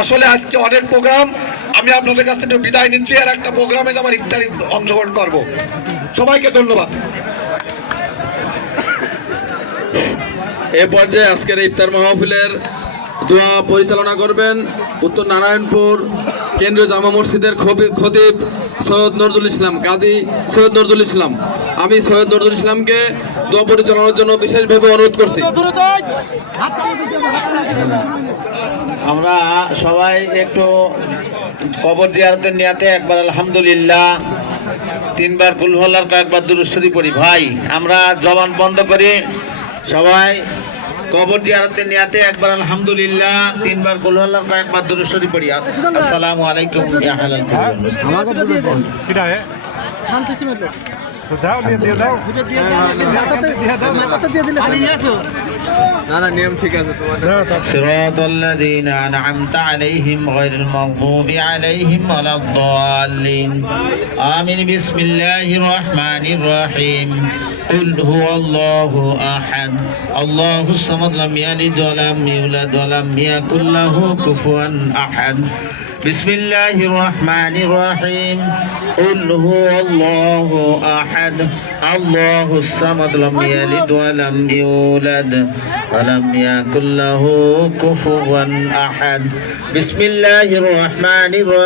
আসলে আজকে অনেক প্রোগ্রাম, আমি আপনাদের কাছ থেকে বিদায় নিচ্ছি আর একটা প্রোগ্রামে আমার ইফতারি অংশগ্রহণ করব। সবাইকে ধন্যবাদ। এ পর্যায়ে আজকের ইফতার মাহফিলের দোয়া পরিচালনা করবেন উত্তর নারায়ণপুর কেন্দ্রীয় জামা মসজিদের খতিব সৈয়দ নজরুল ইসলাম, কাজী সৈয়দ নজরুল ইসলাম। আমি সৈয়দ নজরুল ইসলামকে দোয়া পরিচালনার জন্য বিশেষভাবে অনুরোধ করছি। আমরা সবাই একটু কবর জিয়ারতের নিয়াতে একবার আলহামদুলিল্লাহ, তিনবার কুল হুয়াল্লাহর কয়েকবার দুরূদ শরীফ পড়ি। ভাই আমরা জবান বন্ধ করি, সবাই কবর জিয়ারতের নিয়াতে একবার আলহামদুলিল্লাহ, তিনবার কুল হুয়াল্লাহর কয়েকবার দুরূদ শরীফ পড়ি। আসসালামু আলাইকুম ইয়া আহলাল صراط الذين أنعمت عليهم غير المغضوب عليهم ولا الضالين آمين بسم الله الرحمن الرحيم قل هو الله أحد الله الصمد لم يلد ولم يولد ولم يكن له كفوا أحد بسم الله الرحمن الرحيم قل هو الله أحد الله الصمد لم يلد ولم يولد ولم يكن له كفوا أحد بسم الله الرحمن الرحيم